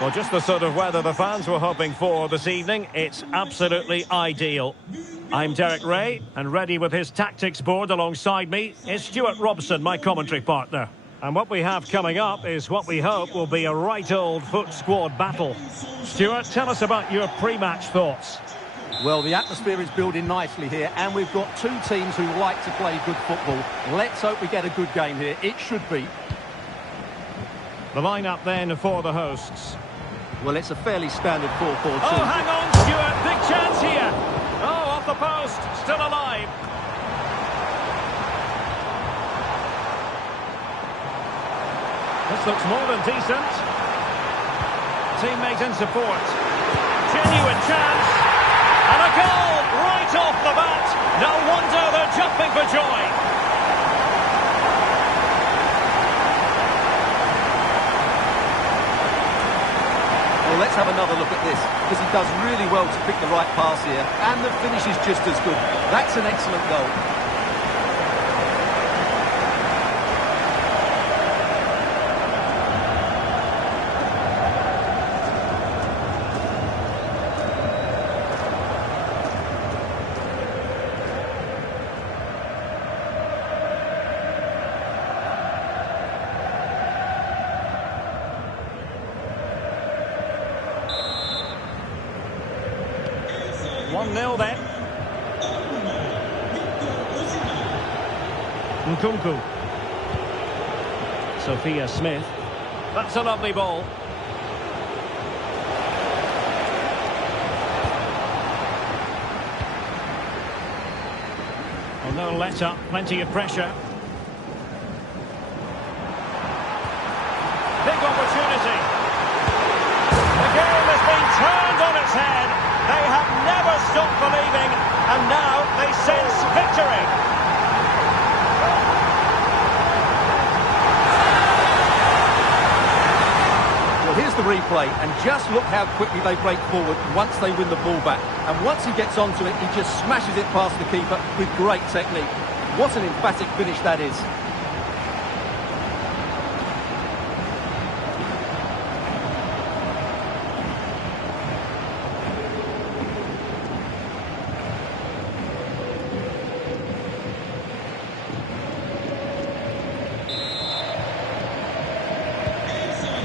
Well, just the sort of weather the fans were hoping for this evening. It's absolutely ideal. I'm Derek Ray, and ready with his tactics board alongside me is Stuart Robson, my commentary partner. And what we have coming up is what we hope will be a right old foot squad battle. Stuart, tell us about your pre-match thoughts. Well, the atmosphere is building nicely here, and we've got two teams who like to play good football. Let's hope we get a good game here. It should be. The lineup then for the hosts. Well, it's a fairly standard 4-4-2. Oh, hang on, Stuart. Big chance here. Oh, off the post. Still alive. This looks more than decent. Teammate in support. Genuine chance. And a goal right off the bat. No wonder they're jumping for joy. Well, let's have another look at this, because he does really well to pick the right pass here, and the finish is just as good. That's an excellent goal. Nil then. Nkunku. Sophia Smith. That's a lovely ball. Well, no let up, plenty of pressure. Big opportunity. The game has been turned on its head. They have never stopped believing, and now they sense victory. Well, here's the replay, and just look how quickly they break forward once they win the ball back. And once he gets onto it, he just smashes it past the keeper with great technique. What an emphatic finish that is.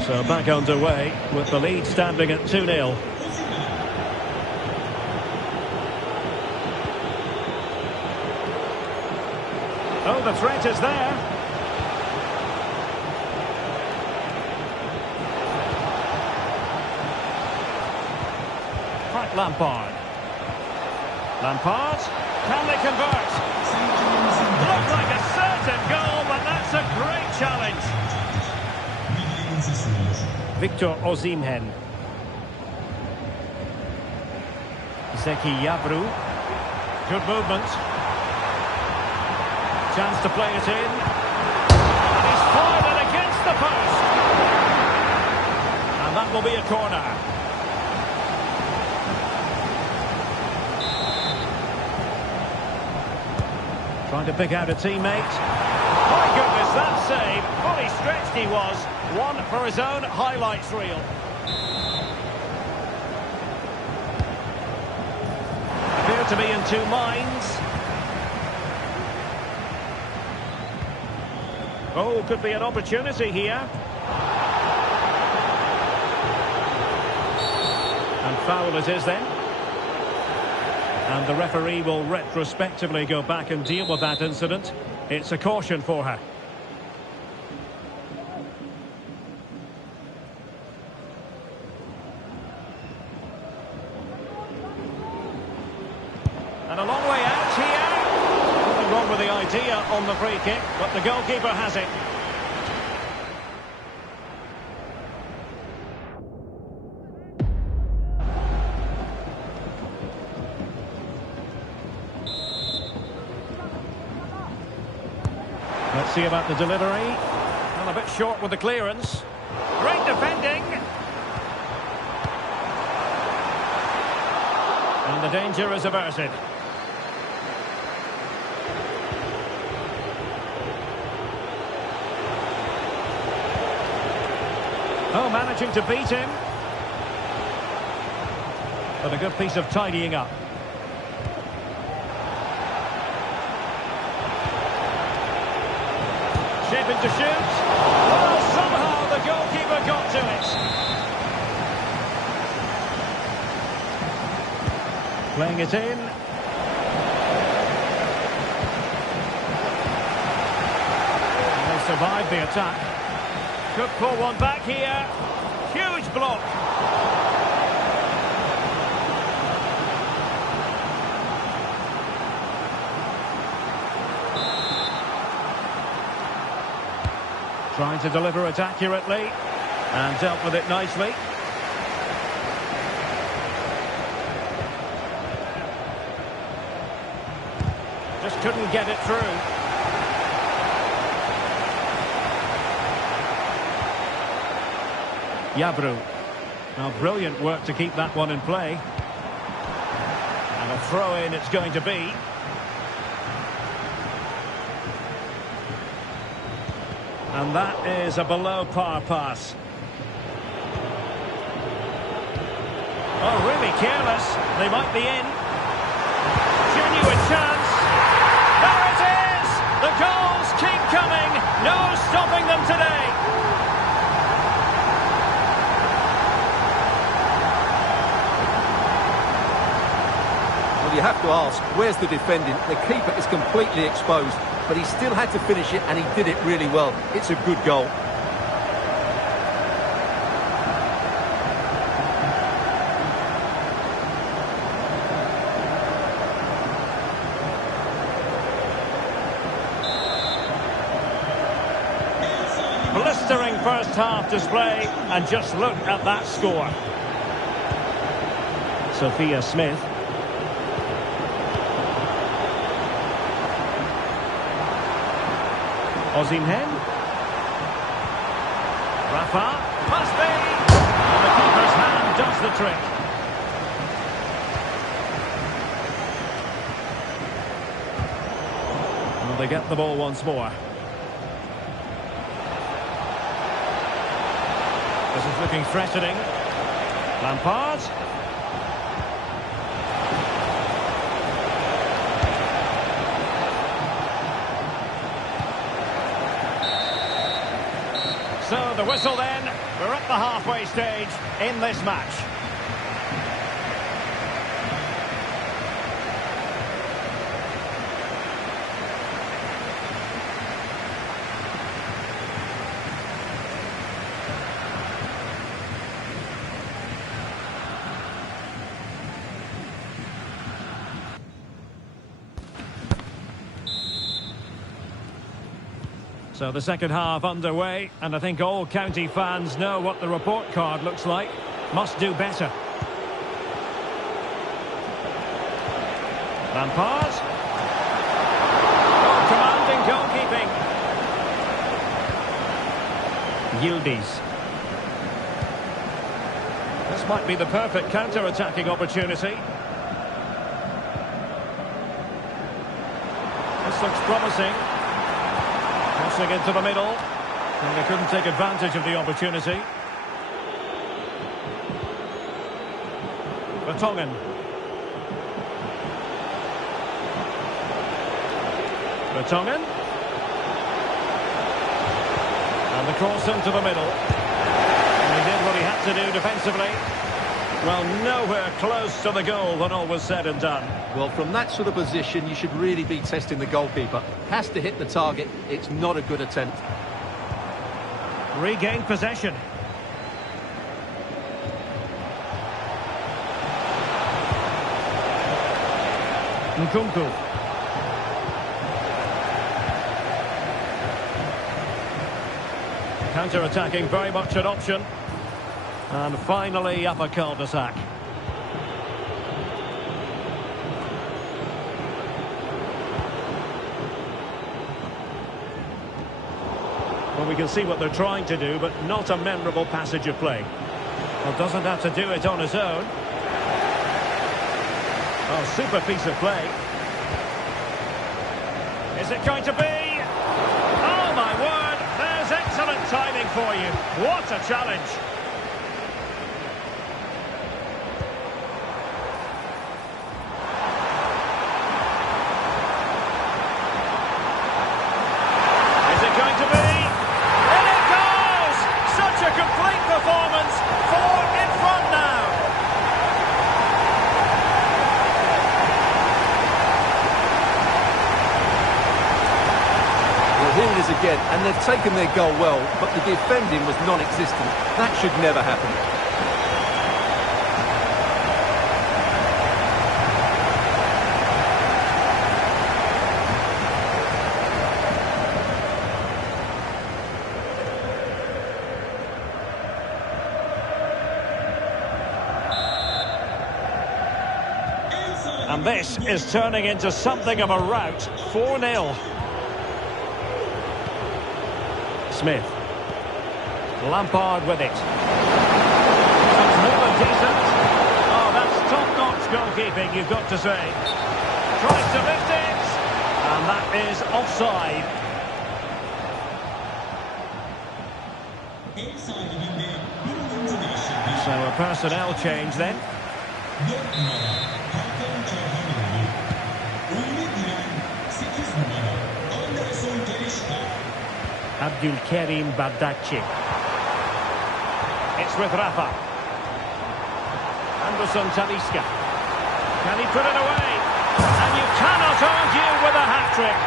So back underway with the lead standing at 2-0. Oh, the threat is there. Frank Lampard. Lampard, can they convert? Looked like a certain goal, but that's a great challenge. Victor Osimhen. Zeki Yabru. Good movement. Chance to play it in. And he's fired it against the post. And that will be a corner. Trying to pick out a teammate. My goodness, that save. Fully stretched he was. One for his own highlights reel. Appear to be in two minds. Oh, could be an opportunity here. And foul it is then. And the referee will retrospectively go back and deal with that incident. It's a caution for her. And a long way out here. Nothing wrong with the idea on the free kick, but the goalkeeper has it. Let's see about the delivery. Well, a bit short with the clearance. Great defending. And the danger is averted. Oh, managing to beat him. But a good piece of tidying up. Shaping to shoot. Well, somehow the goalkeeper got to it. Playing it in. And they survived the attack. Could pull one back here. Huge block. Trying to deliver it accurately and dealt with it nicely. Just couldn't get it through. Yabru. Now, brilliant work to keep that one in play. And a throw-in it's going to be. And that is a below-par pass. Oh, really careless. They might be in. Genuine chance. There it is! The goals keep coming. No stopping them today. Well, you have to ask, where's the defending? The keeper is completely exposed, but he still had to finish it, and he did it really well. It's a good goal. Blistering first half display, and just look at that score. Sophia Smith. Osimhen. Rafa. Must be. And the keeper's hand does the trick. Well, they get the ball once more. This is looking threatening. Lampard. So the whistle then. We're at the halfway stage in this match. So the second half underway, and I think all county fans know what the report card looks like. Must do better. Lampard. Oh, commanding goalkeeping. Yildiz. This might be the perfect counter-attacking opportunity. This looks promising. Crossing into the middle, and they couldn't take advantage of the opportunity. Vertonghen. Vertonghen. And the cross into the middle. And he did what he had to do defensively. Well, nowhere close to the goal when all was said and done. Well, from that sort of position, you should really be testing the goalkeeper. Has to hit the target. It's not a good attempt. Regained possession. Nkunku. Counter-attacking, very much an option. And finally up a cul-de-sac. Well, we can see what they're trying to do, but not a memorable passage of play. Well, doesn't have to do it on his own. Oh, super piece of play. Is it going to be? Oh, my word! There's excellent timing for you. What a challenge! is again, and they've taken their goal well, but the defending was non-existent. That should never happen. And this is turning into something of a rout. 4-0. Smith. Lampard with it. It's more than decent. Oh, that's top-notch goalkeeping, you've got to say. Tries to lift it. And that is offside. So a personnel change then. Abdulkarim Bardacci. It's with Rafa. Anderson Talisca. Can he put it away? And you cannot argue with a hat-trick.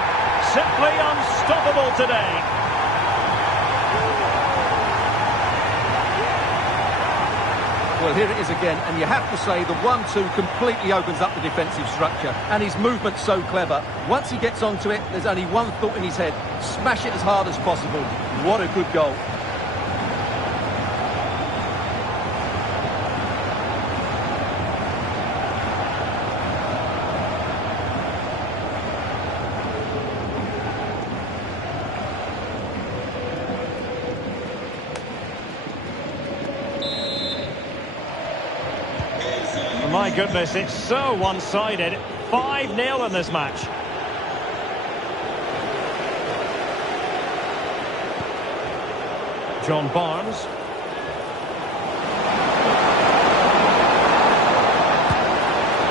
Simply unstoppable today. Well, here it is again, and you have to say the 1-2 completely opens up the defensive structure, and his movement's so clever. Once he gets onto it, there's only one thought in his head: smash it as hard as possible. What a good goal. My goodness, it's so one-sided. 5-0 in this match. John Barnes.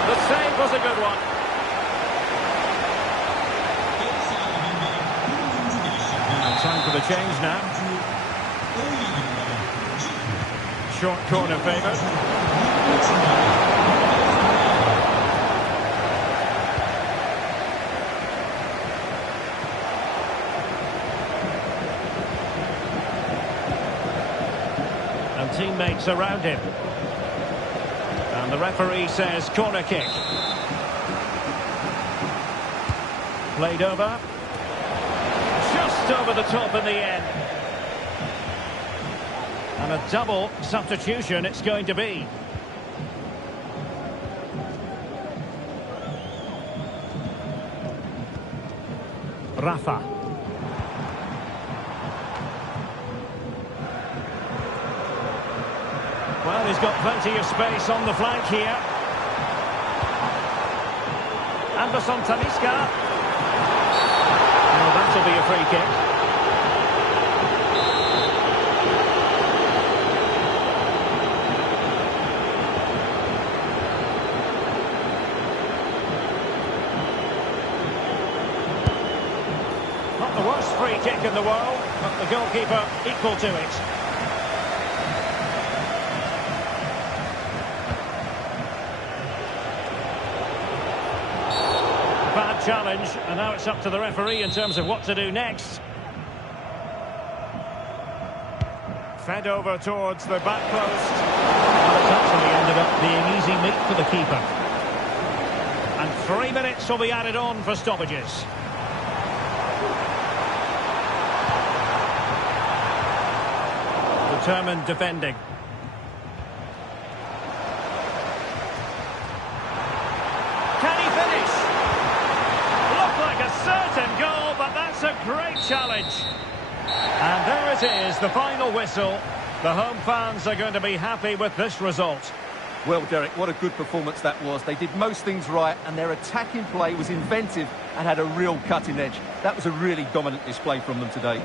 The save was a good one. And time for the change now. Short corner favour. Teammates around him. And the referee says corner kick. Played over. Just over the top in the end. And a double substitution it's going to be. Rafa. Well, he's got plenty of space on the flank here. Anderson Talisca. Oh, that'll be a free kick. Not the worst free kick in the world, but the goalkeeper equal to it. Challenge, and now it's up to the referee in terms of what to do next. Fed over towards the back post. Well, it's actually ended up being easy meat for the keeper. And 3 minutes will be added on for stoppages. Determined defending. Can he finish? Like a certain goal, but that's a great challenge. And there it is, the final whistle. The home fans are going to be happy with this result. Well, Derek, what a good performance that was. They did most things right, and their attacking play was inventive and had a real cutting edge. That was a really dominant display from them today.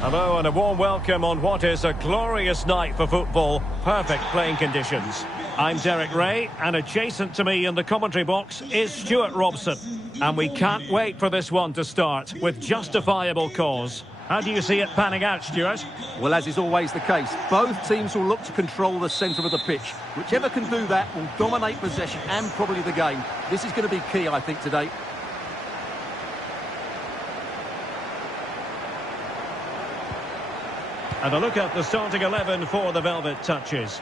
Hello and a warm welcome on what is a glorious night for football. Perfect playing conditions. I'm Derek Ray, and adjacent to me in the commentary box is Stuart Robson. And we can't wait for this one to start with justifiable cause. How do you see it panning out, Stuart? Well, as is always the case, both teams will look to control the centre of the pitch. Whichever can do that will dominate possession and probably the game. This is going to be key, I think, today. And a look at the starting 11 for the Velvet Touches.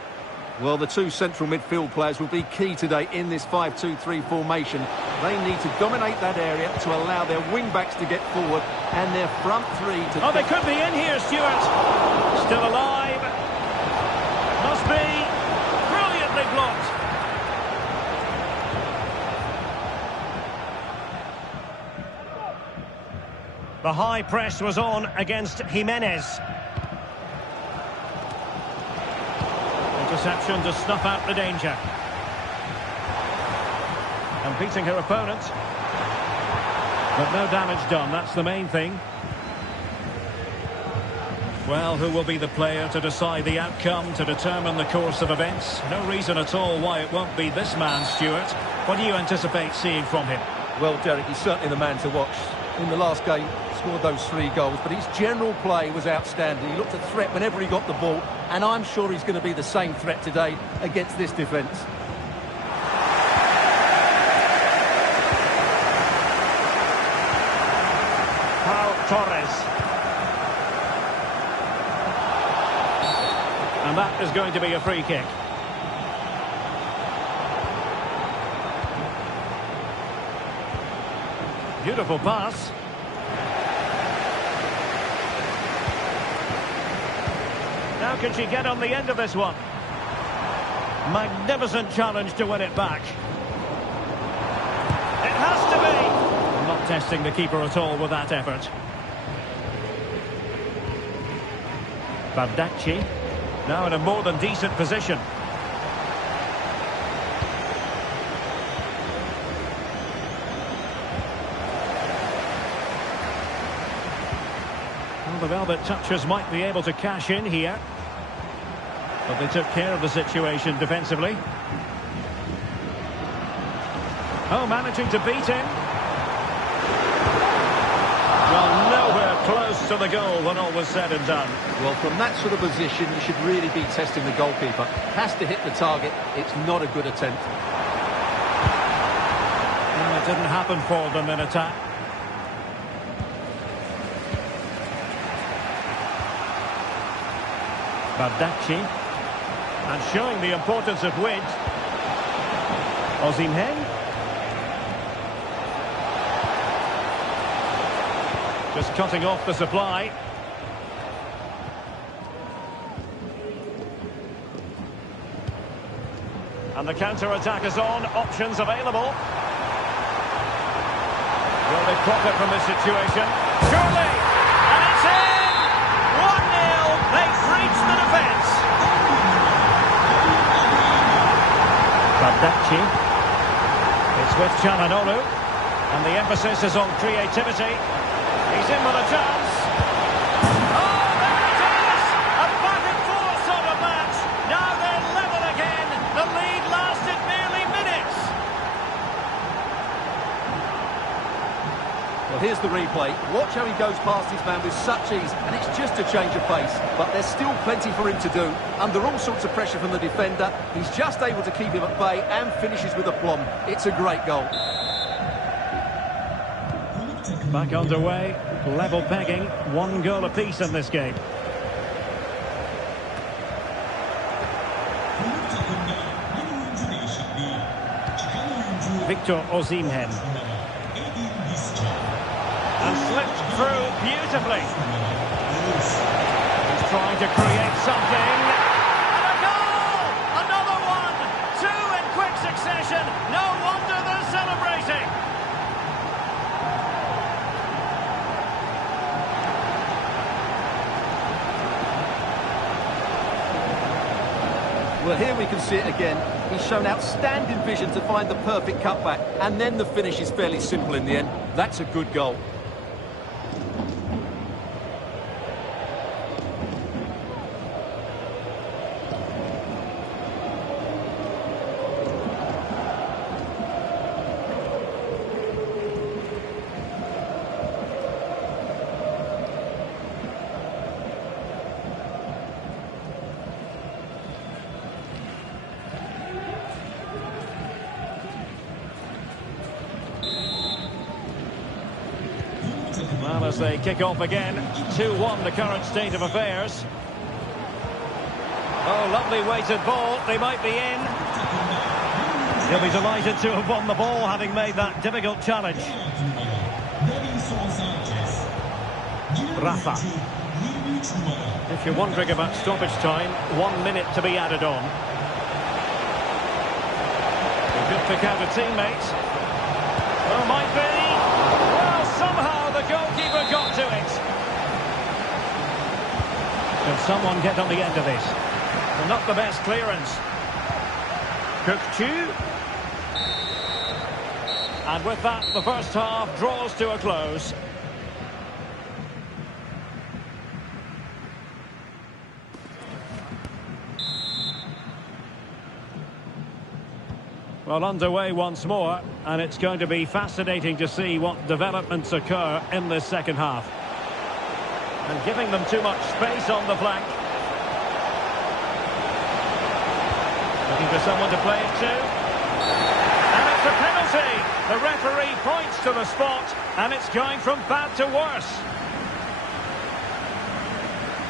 Well, the two central midfield players will be key today in this 5-2-3 formation. They need to dominate that area to allow their wing-backs to get forward and their front three to... Oh, they could be in here, Stuart. Still alive. Must be. Brilliantly blocked. The high press was on against Jimenez. Interception to snuff out the danger. And beating her opponent. But no damage done, that's the main thing. Well, who will be the player to decide the outcome, to determine the course of events? No reason at all why it won't be this man, Stuart. What do you anticipate seeing from him? Well, Derek, he's certainly the man to watch. In the last game, scored those 3 goals, but his general play was outstanding. He looked a threat whenever he got the ball, and I'm sure he's going to be the same threat today against this defence. Torres. And that is going to be a free kick. Beautiful pass. Now can she get on the end of this one? Magnificent challenge to win it back. It has to be. Not testing the keeper at all with that effort. Bardacci, now in a more than decent position. Well, the Velvet Touchers might be able to cash in here. But they took care of the situation defensively. Oh, managing to beat him. Well, nowhere close to the goal when all was said and done. Well, from that sort of position, you should really be testing the goalkeeper. Has to hit the target. It's not a good attempt. Well, it didn't happen for them in attack. Bardacci. And showing the importance of width. Osimhen. Just cutting off the supply. And the counter-attack is on. Options available. Will they profit from this situation? Surely! And it's in! 1-0. They've reached the defence. Bardacci. It's with Çalhanoğlu. And the emphasis is on creativity. He's in with a chance. Oh, there it is! A back-and-forth sort of match. Now they're level again. The lead lasted merely minutes. Well, here's the replay. Watch how he goes past his man with such ease, and it's just a change of pace. But there's still plenty for him to do. Under all sorts of pressure from the defender, he's just able to keep him at bay and finishes with aplomb. It's a great goal. Back underway, level pegging, 1 goal apiece in this game. Victor Osimhen. And slipped through beautifully. He's trying to create something. And a goal! Another one! 2 in quick succession. No wonder they're celebrating. Well, here we can see it again. He's shown outstanding vision to find the perfect cutback, and then the finish is fairly simple in the end. That's a good goal. Well, as they kick off again, 2-1 the current state of affairs. Oh, lovely weighted ball. They might be in. He'll be delighted to have won the ball, having made that difficult challenge. Rafa. If you're wondering about stoppage time, 1 minute to be added on. Good pick out a teammate. Well, might be. Well, somehow the goalkeeper got to it. Can someone get on the end of this? Well, not the best clearance. Cook-Chu. And with that, the first half draws to a close. Well, underway once more, and it's going to be fascinating to see what developments occur in this second half. And giving them too much space on the flank. Looking for someone to play it to. And it's a penalty! The referee points to the spot, and it's going from bad to worse.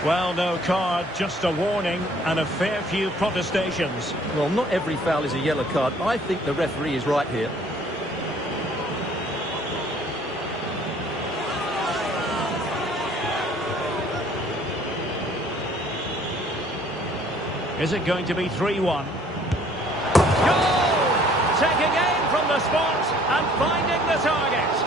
Well, no card, just a warning and a fair few protestations. Well, not every foul is a yellow card. I think the referee is right here. Is it going to be 3-1? Goal! Taking aim from the spot and finding the target.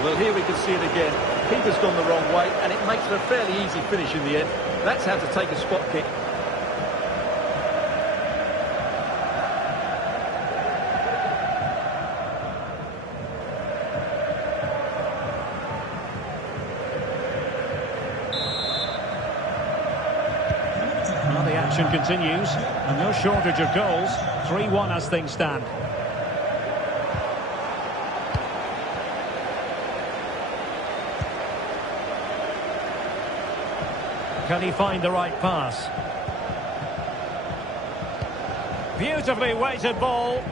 Well, here we can see it again. Keeper's gone the wrong way, and it makes for a fairly easy finish in the end. That's how to take a spot kick. Well, the action continues, and no shortage of goals. 3-1 as things stand. Can he find the right pass? Beautifully weighted ball.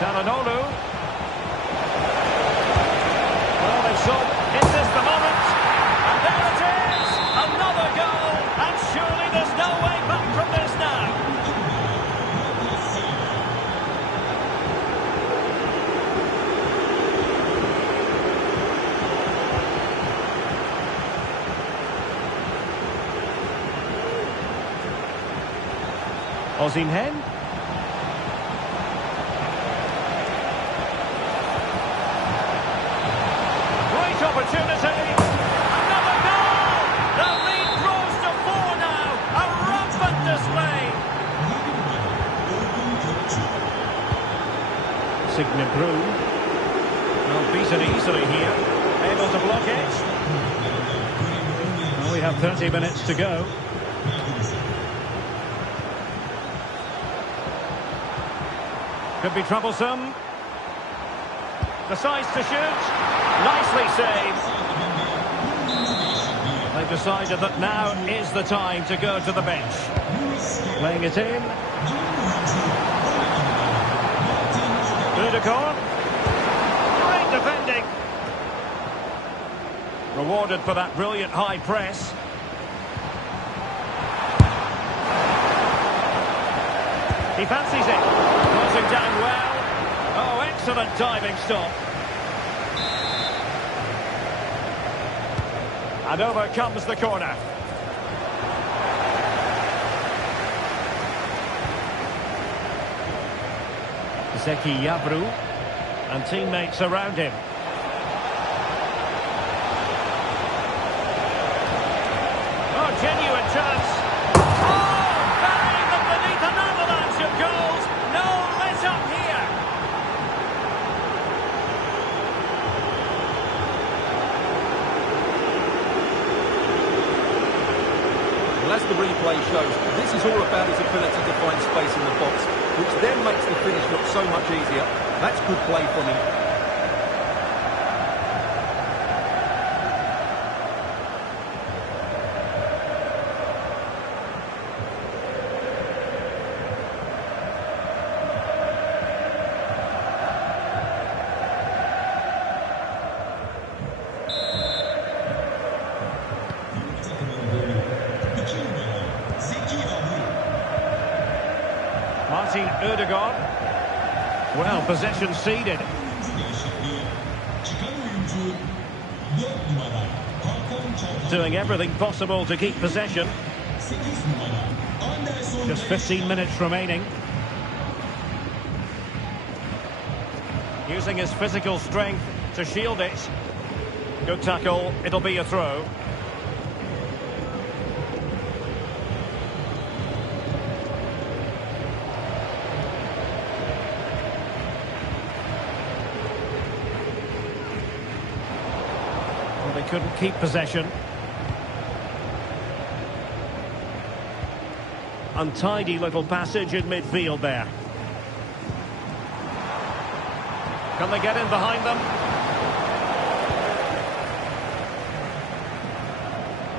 Çalhanoğlu. Well, they've sought. Is this the moment? And there it is! Another goal! And surely there's no way back from this now. Osimhen. Great opportunity. Another goal. The lead grows to 4 now. A rampant display. Signet Broom. Well, beaten easily here. Able to block it. Well, we have 30 minutes to go. Could be troublesome. Decides to shoot. Nicely saved. They've decided that now is the time to go to the bench. Playing it in. Rudiger. Great defending. Rewarded for that brilliant high press. He fancies it. Closing down well. Oh, excellent diving stop. And over comes the corner. Zeki Yavru and teammates around him. Oh, genuine chance. As the replay shows, this is all about his ability to find space in the box, which then makes the finish look so much easier. That's good play from him. Martin Ødegaard. Well, possession ceded. Doing everything possible to keep possession. Just 15 minutes remaining. Using his physical strength to shield it. Good tackle, it'll be a throw. Well, they couldn't keep possession. Untidy little passage in midfield there. Can they get in behind them?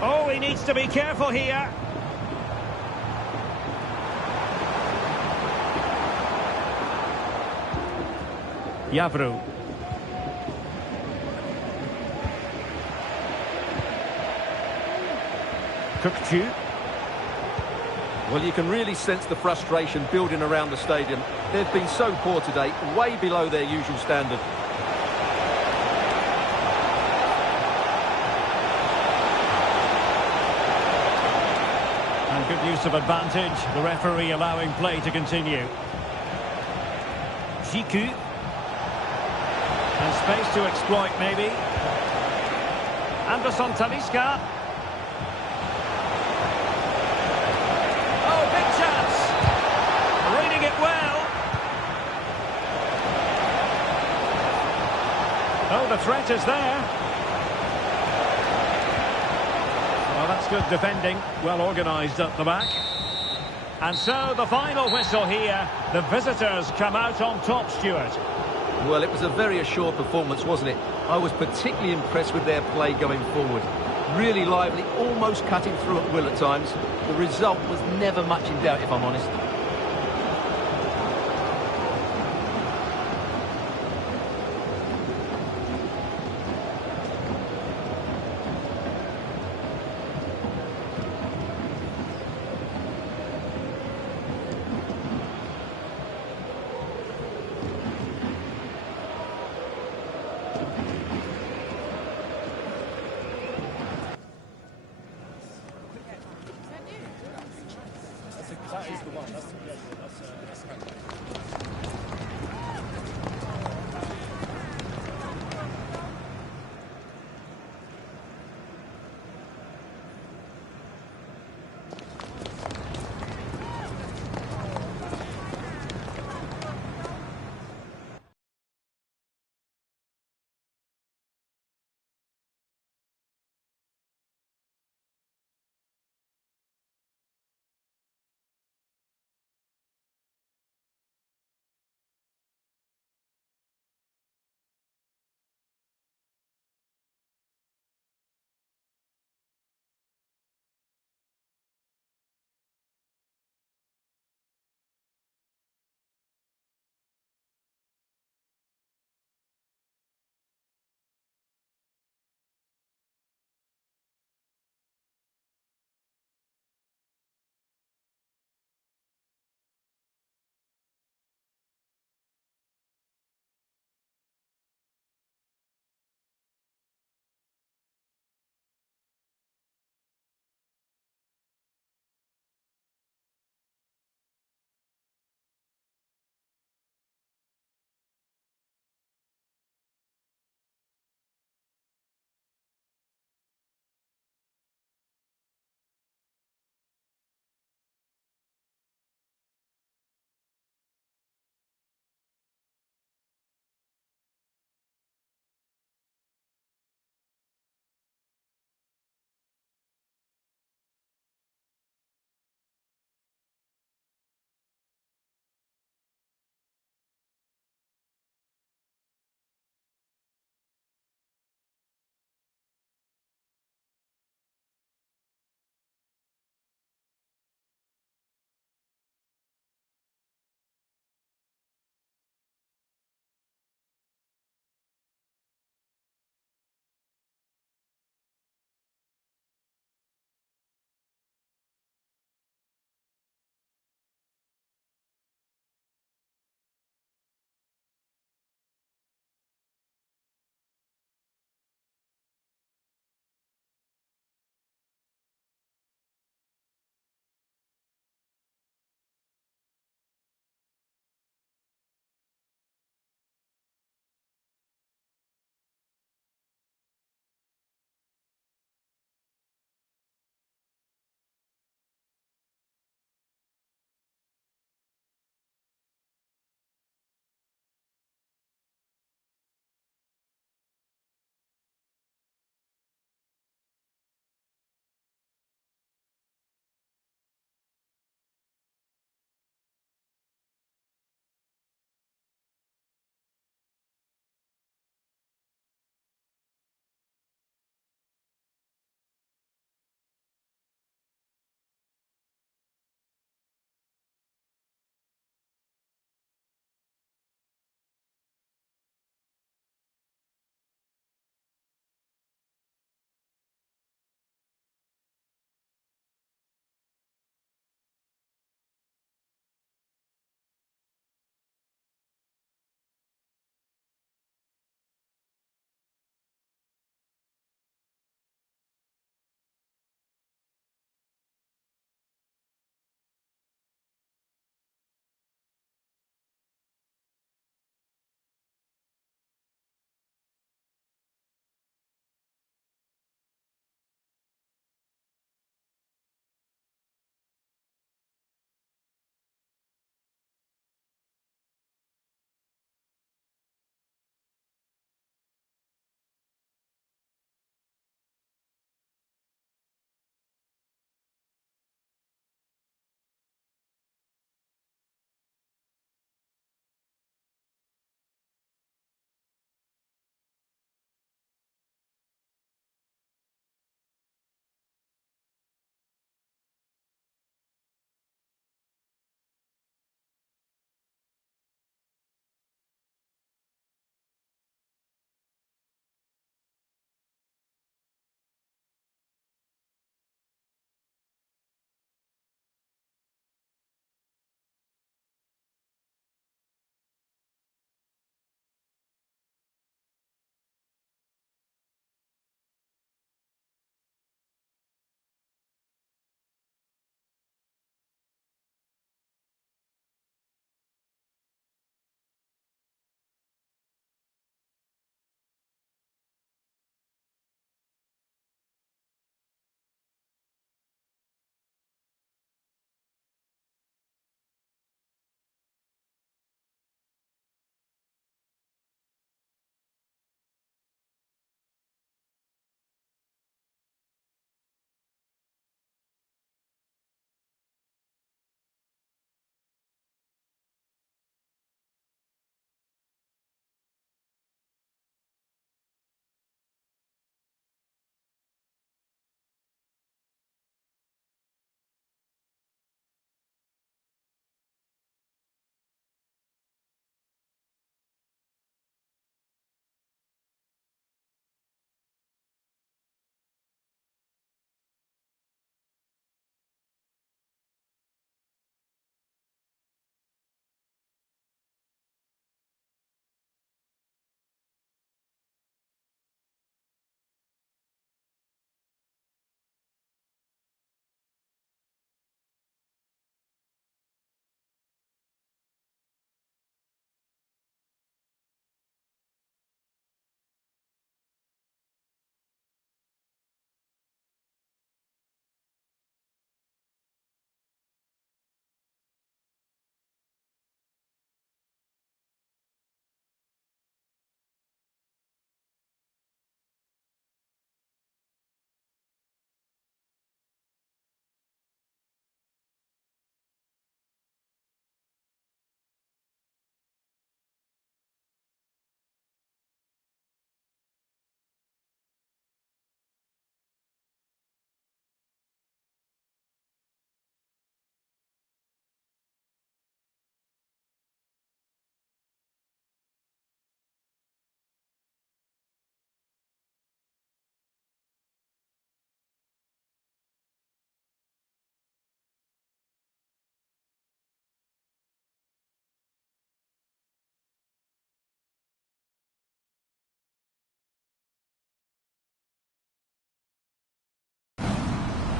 Oh, he needs to be careful here. Yavru. Kukçu. Well, you can really sense the frustration building around the stadium. They've been so poor today, way below their usual standard. And good use of advantage, the referee allowing play to continue. Jiku. And space to exploit, maybe. Anderson Talisca. Oh, big chance! Reading it well. Oh, the threat is there. Well, that's good defending. Well organised at the back. And so the final whistle here. The visitors come out on top, Stuart. Well, it was a very assured performance, wasn't it? I was particularly impressed with their play going forward. Really lively, almost cutting through at will at times. The result was never much in doubt, if I'm honest.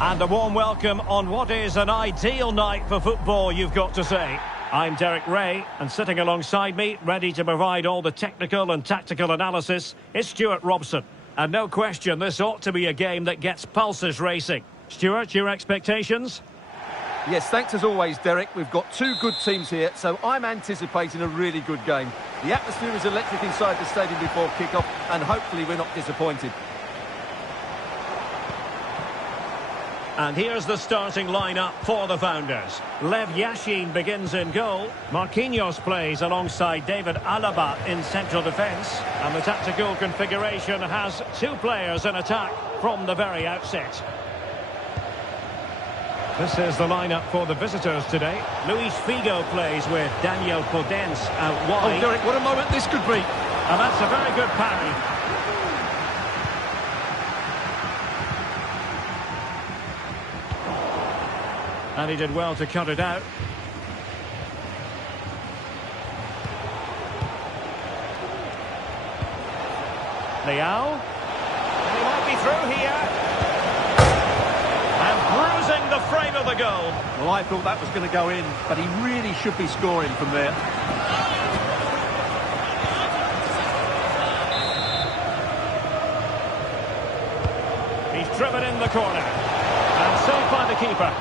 And a warm welcome on what is an ideal night for football, you've got to say. I'm Derek Ray, and sitting alongside me, ready to provide all the technical and tactical analysis, is Stuart Robson. And no question, this ought to be a game that gets pulses racing. Stuart, your expectations? Yes, thanks as always, Derek. We've got two good teams here, so I'm anticipating a really good game. The atmosphere is electric inside the stadium before kick-off, and hopefully we're not disappointed. And here's the starting lineup for the Founders. Lev Yashin begins in goal. Marquinhos plays alongside David Alaba in central defence. And the tactical configuration has two players in attack from the very outset. This is the lineup for the visitors today. Luis Figo plays with Daniel Podence out wide. Oh, Derek, what a moment this could be. And that's a very good parry. And he did well to cut it out. Leao. And he might be through here. And bruising the frame of the goal. Well, I thought that was going to go in, but he really should be scoring from there. He's driven in the corner. And saved by the keeper.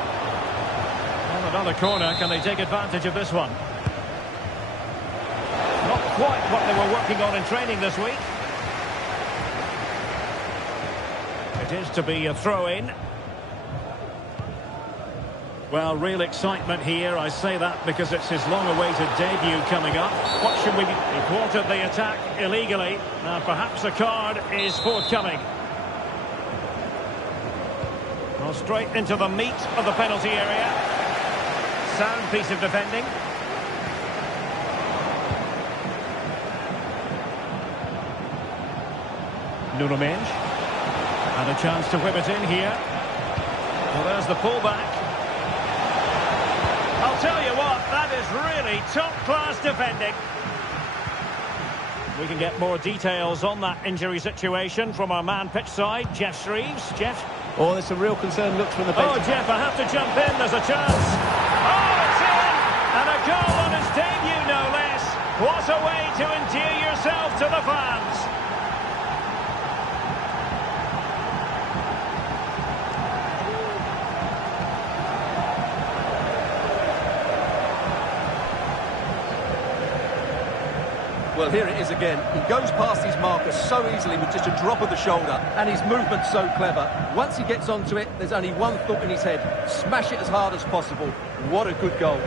Another corner, can they take advantage of this one? Not quite what they were working on in training this week. It is to be a throw-in. Well, real excitement here. I say that because it's his long-awaited debut coming up. What should we be? He thwarted the attack illegally. Now, perhaps a card is forthcoming. Well, straight into the meat of the penalty area. Sound piece of defending. Nuno Mendes. And a chance to whip it in here. Well, there's the pullback. I'll tell you what, that is really top-class defending. We can get more details on that injury situation from our man pitch side, Jeff Shreves. Jeff? Oh, there's some real concern looks from the bench. Oh, Jeff, I have to jump in. There's a chance. Oh, it's in! And a goal on his debut, no less. What a way to endear yourself to the fans. Well, here it is again. He goes past his marker so easily with just a drop of the shoulder, and his movement's so clever. Once he gets onto it, there's only one thought in his head. Smash it as hard as possible. What a good goal.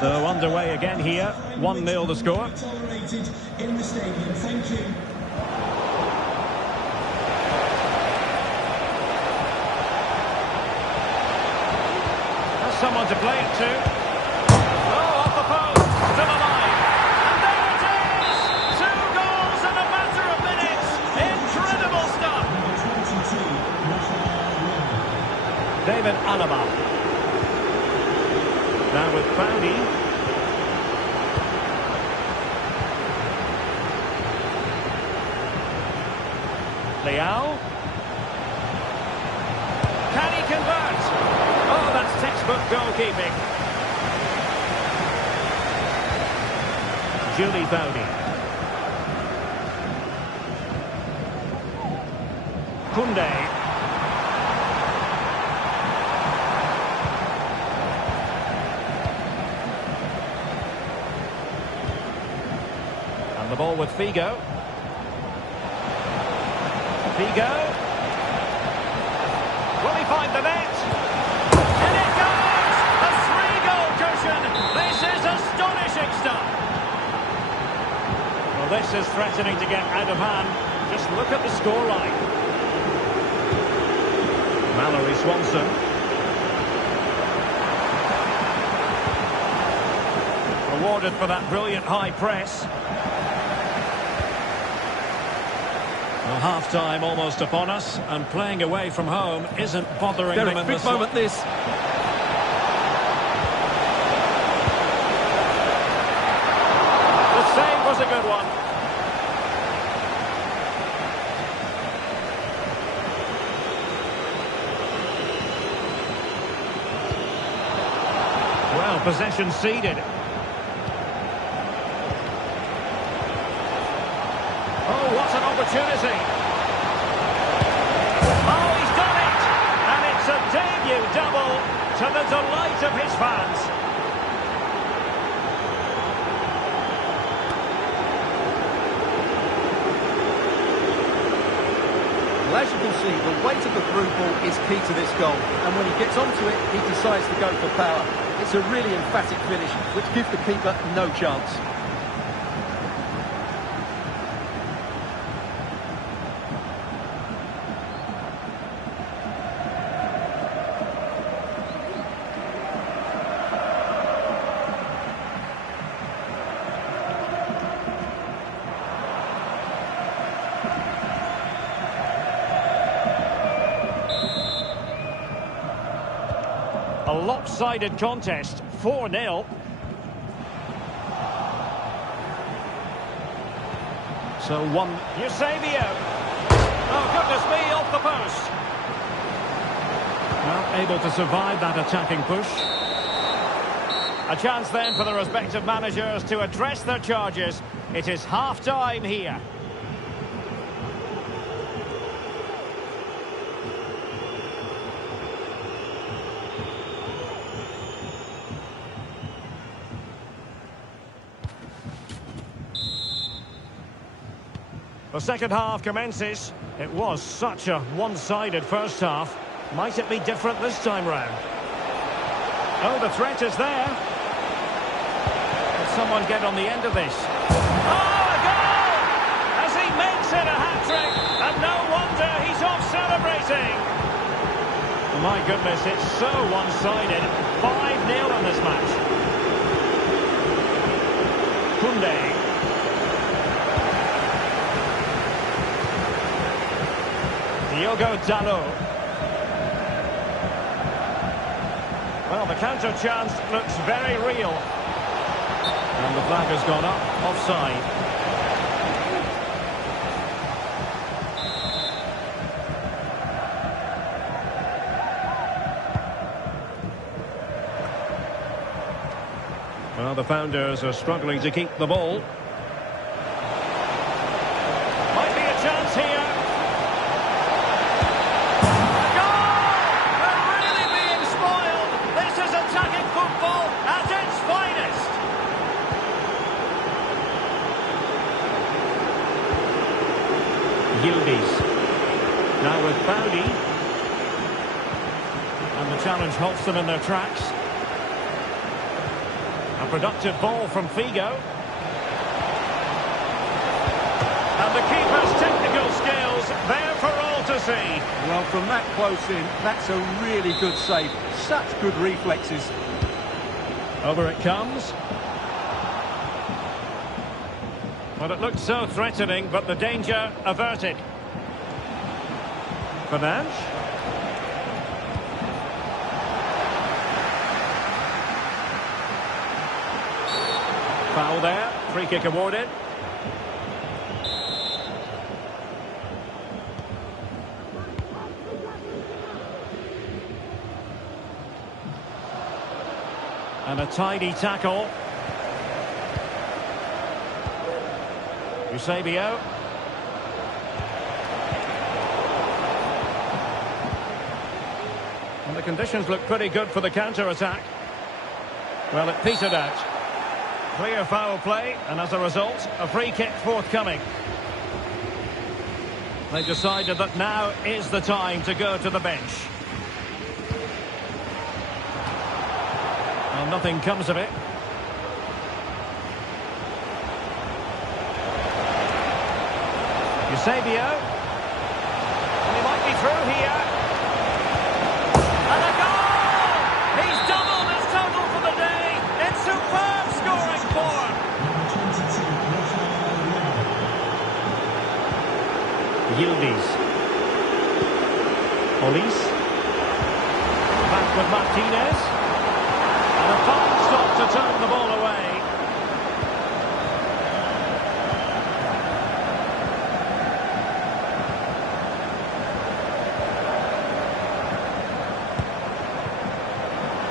So underway again here, 1-0 the score. Tolerated in the stadium. Thank you. There's someone to play it to. Oh, off the post, still alive. And there it is! 2 goals in a matter of minutes. Incredible stuff. David Alaba. Now with Bowdy. Leao. Can he convert? Oh, that's textbook goalkeeping. Julie Bowdy. Koundé. The ball with Figo. Figo. Will he find the net? And it goes! A 3-goal cushion! This is astonishing stuff! Well, this is threatening to get out of hand. Just look at the scoreline. Mallory Swanson. Rewarded for that brilliant high press. Well, half-time almost upon us, and playing away from home isn't bothering Very them in the big moment this. The save was a good one. Well, possession ceded. Oh, what an opportunity. Oh, he's done it! And it's a debut double to the delight of his fans. Well, as you can see, the weight of the through ball is key to this goal. And when he gets onto it, he decides to go for power. It's a really emphatic finish, which gives the keeper no chance. A lopsided contest, 4-0. So one... Eusebio! Oh, goodness me, off the post! Well, able to survive that attacking push. A chance then for the respective managers to address their charges. It is half-time here. The second half commences. It was such a one-sided first half. Might it be different this time round? Oh, the threat is there. Will someone get on the end of this? Oh, a goal! As he makes it a hat-trick, and no wonder he's off celebrating. Oh, my goodness, it's so one-sided. 5-0 in this match. Koundé. Diogo Dalot. Well, the counter chance looks very real. And the flag has gone up, offside. Well, the founders are struggling to keep the ball. Might be a chance here. Yildiz. Now with Bowdy. And the challenge halts them in their tracks. A productive ball from Figo. And the keeper's technical skills there for all to see. Well, from that close in, that's a really good save. Such good reflexes. Over it comes. Well, it looked so threatening, but the danger averted. Bicenz. Foul there. Free kick awarded. And a tidy tackle. Eusebio. And the conditions look pretty good for the counter-attack. Well, it petered out. Clear foul play, and as a result, a free kick forthcoming. They've decided that now is the time to go to the bench. Well, nothing comes of it. Eusebio. And he might be through here. And a goal! He's doubled his total for the day in superb scoring form. Mendes. Olise. Back with Martinez. And a fine stop to turn the ball away.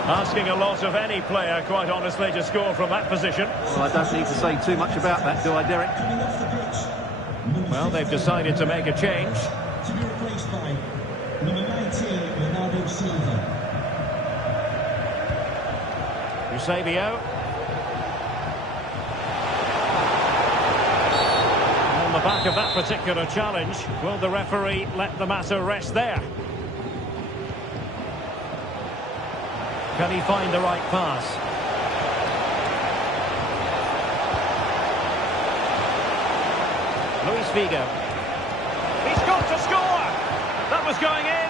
Asking a lot of any player, quite honestly, to score from that position. Well, I don't need to say too much about that, do I, Derek? Well, they've decided to make a change. To be replaced by number 19, Bernardo Silva. Eusebio. On the back of that particular challenge, will the referee let the matter rest there? Can he find the right pass? Luis Figo. He's got to score! That was going in.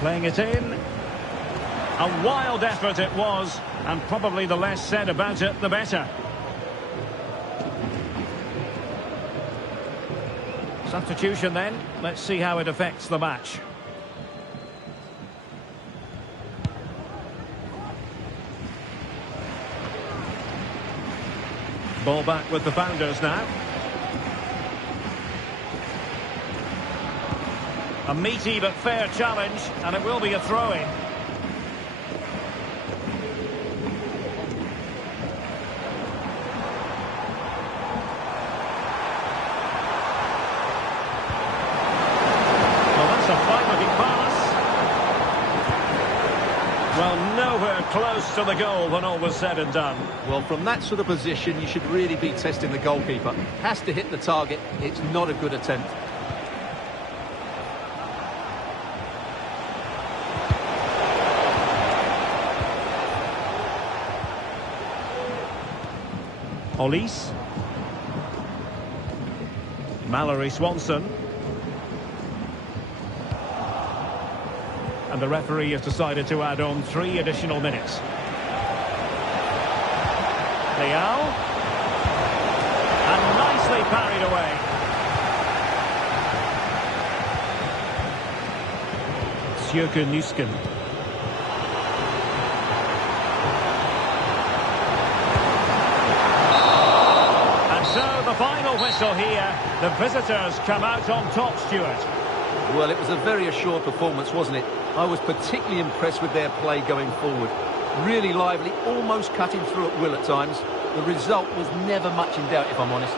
Playing it in. A wild effort it was, and probably the less said about it, the better. Substitution then. Let's see how it affects the match. Ball back with the Founders now. A meaty but fair challenge, and it will be a throw-in. Well, nowhere close to the goal when all was said and done. Well, from that sort of position, you should really be testing the goalkeeper. Has to hit the target. It's not a good attempt. Olise. Mallory Swanson. And the referee has decided to add on 3 additional minutes. Leal. And nicely parried away. Sjöke Nusken. And so the final whistle here. The visitors come out on top, Stuart. Well, it was a very assured performance, wasn't it? I was particularly impressed with their play going forward. Really lively, almost cutting through at will at times. The result was never much in doubt, if I'm honest.